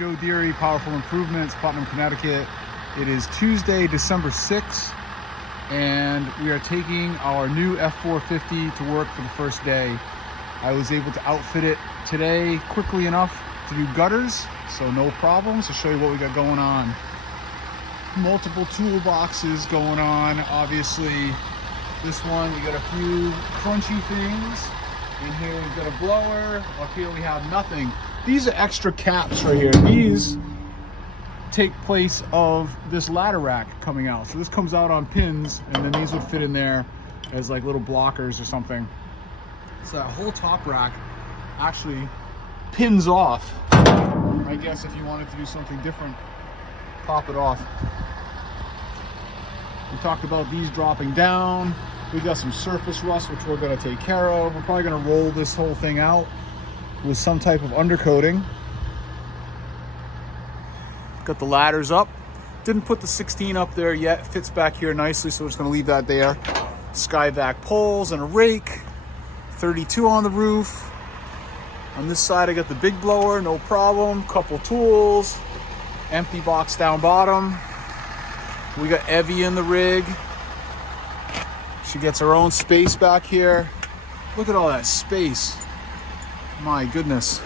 Joe Deary, Powerful Improvements, Putnam, Connecticut. It is Tuesday, December 6th, and we are taking our new F450 to work for the first day. I was able to outfit it today quickly enough to do gutters, so no problems. I'll show you what we got going on. Multiple toolboxes going on. Obviously, this one, we got a few crunchy things. In here, we've got a blower. Up here, we have nothing. These are extra caps right here. These take place of this ladder rack coming out. So this comes out on pins, and then these would fit in there as like little blockers or something. So that whole top rack actually pins off. I guess if you wanted to do something different, pop it off. We talked about these dropping down. We got some surface rust, which we're going to take care of. We're probably going to roll this whole thing out with some type of undercoating. Got the ladders up. Didn't put the 16 up there yet. Fits back here nicely, so we're just going to leave that there. Skyvac poles and a rake. 32 on the roof. On this side, I got the big blower, no problem. Couple tools. Empty box down bottom. We got Evie in the rig. She gets her own space back here. Look at all that space. My goodness.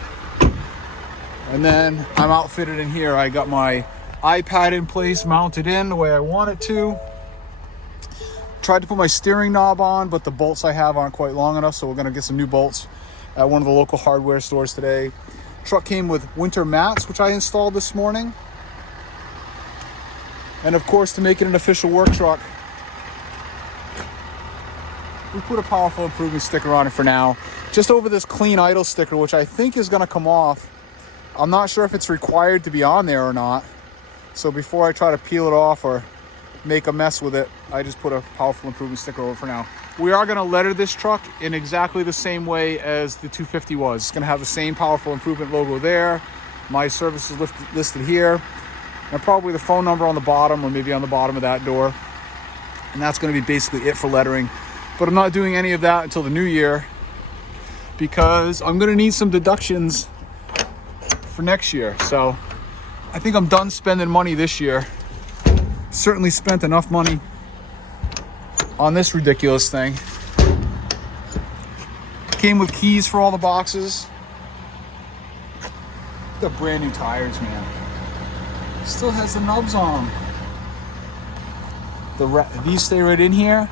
And then I'm outfitted in here. I got my iPad in place, mounted in the way I want it to. Tried to put my steering knob on, but the bolts I have aren't quite long enough, so we're gonna get some new bolts at one of the local hardware stores today. Truck came with winter mats, which I installed this morning. And of course, to make it an official work truck, we put a Powerful Improvement sticker on it for now. Just over this clean idle sticker, which I think is gonna come off. I'm not sure if it's required to be on there or not. So before I try to peel it off or make a mess with it, I just put a Powerful Improvement sticker over for now. We are gonna letter this truck in exactly the same way as the 250 was. It's gonna have the same Powerful Improvement logo there. My service is listed here. And probably the phone number on the bottom, or maybe on the bottom of that door. And that's gonna be basically it for lettering. But I'm not doing any of that until the new year because I'm gonna need some deductions for next year. So I think I'm done spending money this year. Certainly spent enough money on this ridiculous thing. Came with keys for all the boxes. Got brand new tires, man. Still has the nubs on them. These stay right in here.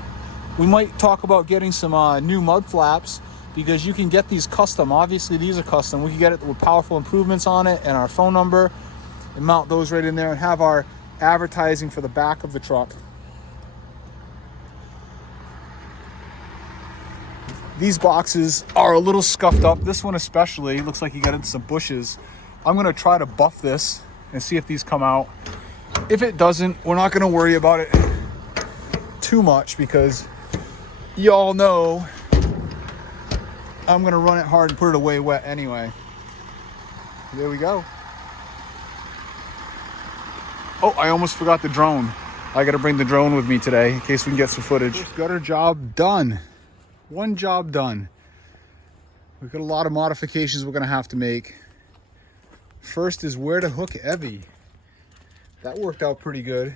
We might talk about getting some new mud flaps because you can get these custom. Obviously, these are custom. We can get it with Powerful Improvements on it and our phone number and mount those right in there and have our advertising for the back of the truck. These boxes are a little scuffed up. This one especially looks like you got into some bushes. I'm gonna try to buff this and see if these come out. If it doesn't, we're not gonna worry about it too much because y'all know I'm gonna run it hard and put it away wet anyway. There we go. Oh, I almost forgot the drone. I gotta bring the drone with me today in case we can get some footage. First gutter job done. One job done. We've got a lot of modifications we're gonna have to make. First is where to hook Evie. That worked out pretty good,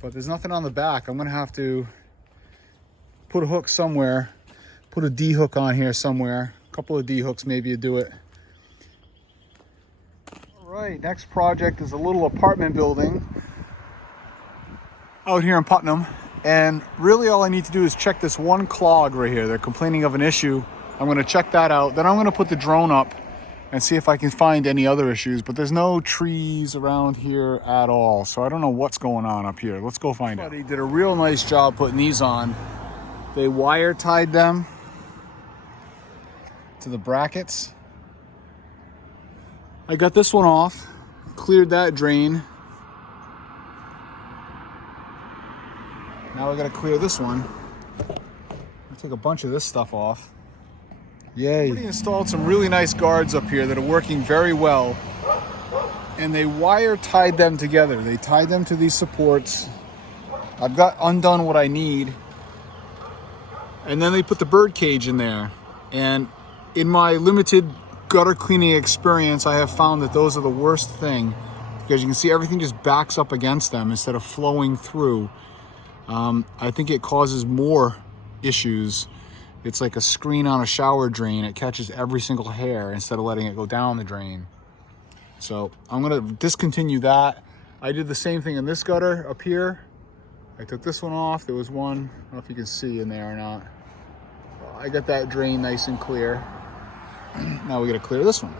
but there's nothing on the back. I'm gonna have to put a hook somewhere, put a D hook on here somewhere. A couple of D hooks maybe to do it. All right, next project is a little apartment building out here in Putnam. And really all I need to do is check this one clog right here. They're complaining of an issue. I'm gonna check that out. Then I'm gonna put the drone up and see if I can find any other issues, but there's no trees around here at all. So I don't know what's going on up here. Let's go find out. They did a real nice job putting these on. They wire tied them to the brackets. I got this one off, cleared that drain. Now I gotta clear this one. I'll take a bunch of this stuff off. Yay. Somebody installed some really nice guards up here that are working very well. And they wire tied them together. They tied them to these supports. I've got undone what I need. And then they put the bird cage in there. And in my limited gutter cleaning experience, I have found that those are the worst thing, because you can see everything just backs up against them instead of flowing through. I think it causes more issues. It's like a screen on a shower drain. It catches every single hair instead of letting it go down the drain. So I'm gonna discontinue that. I did the same thing in this gutter up here. I took this one off. There was one, I don't know if you can see in there or not. I got that drain nice and clear. Now we gotta clear this one.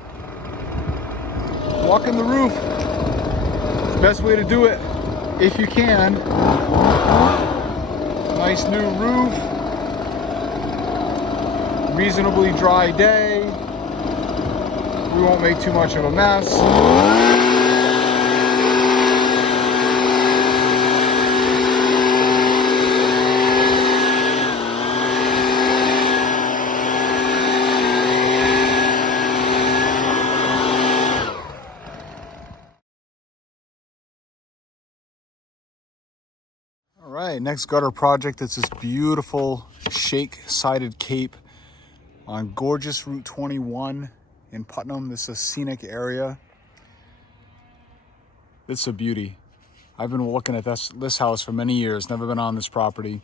Walk in the roof. It's the best way to do it if you can. Nice new roof. Reasonably dry day. We won't make too much of a mess. All right, next gutter project. It's this beautiful shake-sided cape on gorgeous Route 21 in Putnam. This is a scenic area. It's a beauty. I've been looking at this house for many years, never been on this property.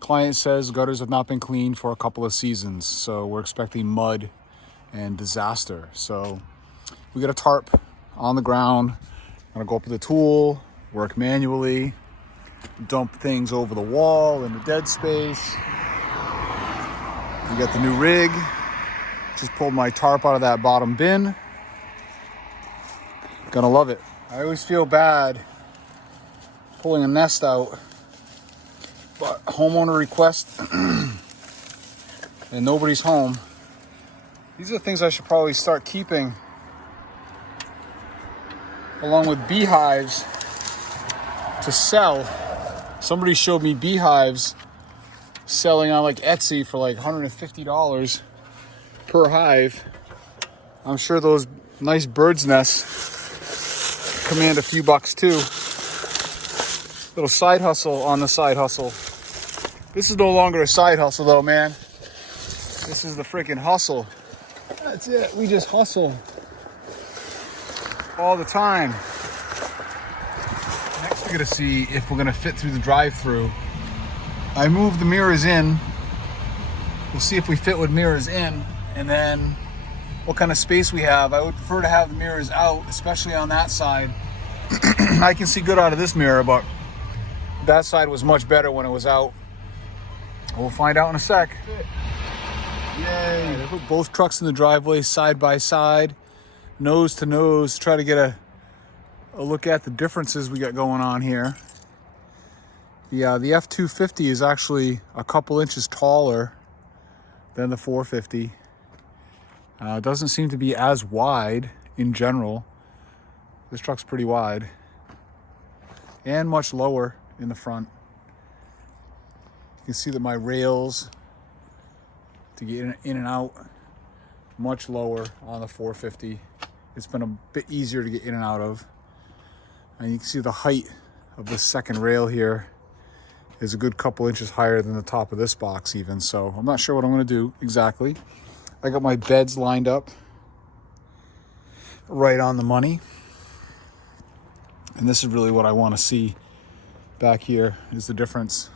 Client says gutters have not been cleaned for a couple of seasons, so we're expecting mud and disaster. So we got a tarp on the ground. I'm gonna go up with the tool, work manually, dump things over the wall in the dead space. We got the new rig. Just pulled my tarp out of that bottom bin. Gonna love it. I always feel bad pulling a nest out, but homeowner request and nobody's home. These are the things I should probably start keeping, along with beehives to sell. Somebody showed me beehives selling on like Etsy for like $150 per hive. I'm sure those nice bird's nests command a few bucks too. Little side hustle on the side hustle. This is no longer a side hustle though, man. This is the freaking hustle. That's it. We just hustle all the time. Next we're gonna see if we're gonna fit through the drive-through. I moved the mirrors in. We'll see if we fit with mirrors in, and then what kind of space we have. I would prefer to have the mirrors out, especially on that side. I can see good out of this mirror, but that side was much better when it was out. We'll find out in a sec. Yay! I put both trucks in the driveway side by side, nose to nose, try to get a look at the differences we got going on here. The F250 is actually a couple inches taller than the 450. It doesn't seem to be as wide in general. This truck's pretty wide and much lower in the front. You can see that my rails to get in and out much lower on the 450. It's been a bit easier to get in and out of. And you can see the height of the second rail here is a good couple inches higher than the top of this box even. So I'm not sure what I'm gonna do exactly. I got my beds lined up right on the money. And this is really what I wanna see back here is the difference.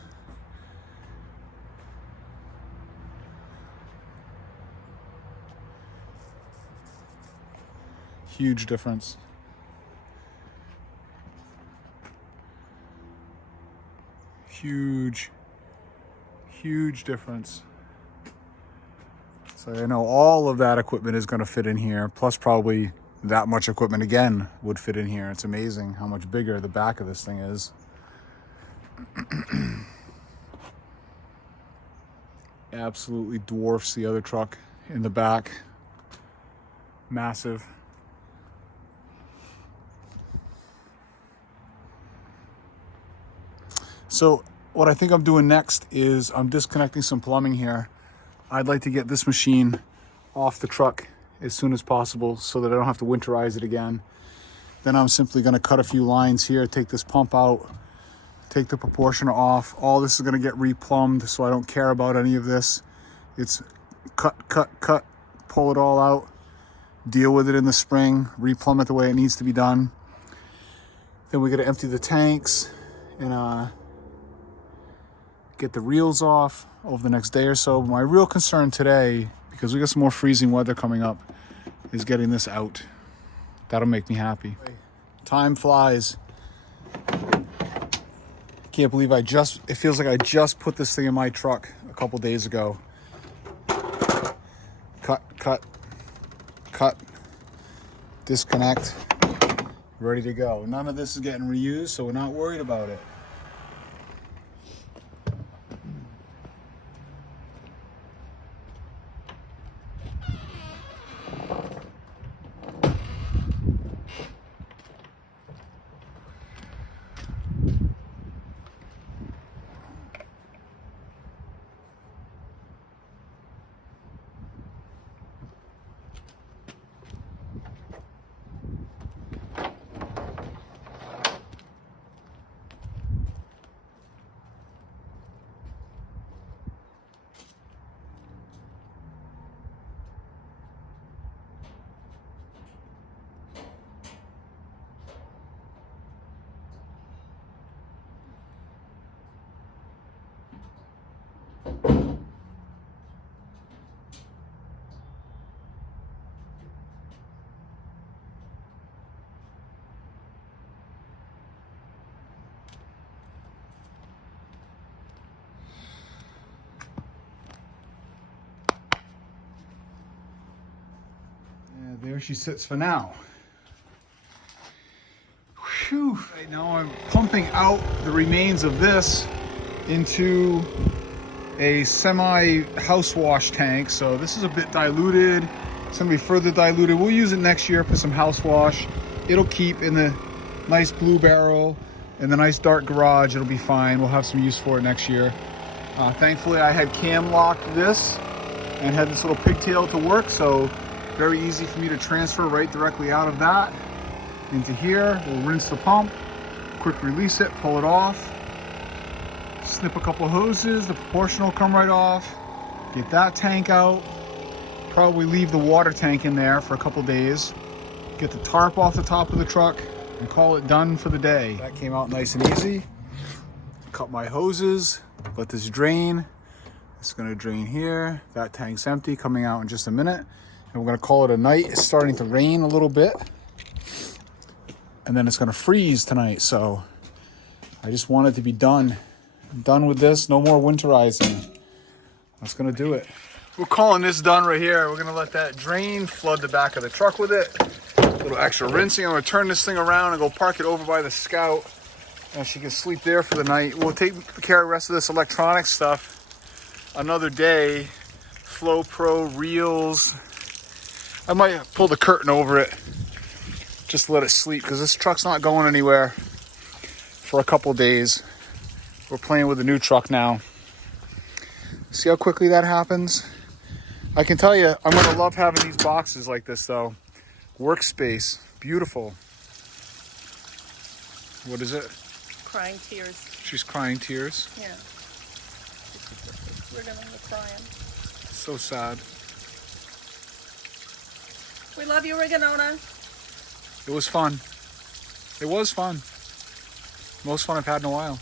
Huge difference. Huge difference. So I know all of that equipment is going to fit in here, plus probably that much equipment again would fit in here. It's amazing how much bigger the back of this thing is. Absolutely dwarfs the other truck in the back. Massive. So what I think I'm doing next is I'm disconnecting some plumbing here. I'd like to get this machine off the truck as soon as possible so that I don't have to winterize it again. Then I'm simply going to cut a few lines here, take this pump out, take the proportioner off. All this is going to get replumbed, so I don't care about any of this. It's cut, pull it all out, deal with it in the spring, replumb it the way it needs to be done. Then we got to empty the tanks and get the reels off over the next day or so. But my real concern today, because we got some more freezing weather coming up, is getting this out. That'll make me happy. Time flies. Can't believe it feels like I just put this thing in my truck a couple days ago. Cut, disconnect, ready to go. None of this is getting reused, so we're not worried about it. There she sits for now. Whew. Right now I'm pumping out the remains of this into a semi house wash tank. So this is a bit diluted. It's gonna be further diluted. We'll use it next year for some house wash. It'll keep in the nice blue barrel and the nice dark garage. It'll be fine. We'll have some use for it next year. Thankfully I had cam locked this and had this little pigtail to work, so very easy for me to transfer right directly out of that into here. We'll rinse the pump, quick release it, pull it off, snip a couple hoses, the proportional will come right off, get that tank out, probably leave the water tank in there for a couple days, get the tarp off the top of the truck, and call it done for the day. That came out nice and easy. Cut my hoses, let this drain. It's gonna drain here. That tank's empty, coming out in just a minute. And we're gonna call it a night. It's starting to rain a little bit. And then it's gonna freeze tonight. So I just want it to be done. I'm done with this, no more winterizing. That's gonna do it. We're calling this done right here. We're gonna let that drain, flood the back of the truck with it. A little extra rinsing. I'm gonna turn this thing around and go park it over by the Scout. And she can sleep there for the night. We'll take care of the rest of this electronic stuff another day. Flow Pro reels. I might pull the curtain over it, just let it sleep, because this truck's not going anywhere for a couple days. We're playing with the new truck now. See how quickly that happens? I can tell you, I'm gonna love having these boxes like this though. Workspace, beautiful. What is it? Crying tears. She's crying tears? Yeah. We're gonna be crying. So sad. We love you, Rigonona. It was fun. It was fun. Most fun I've had in a while.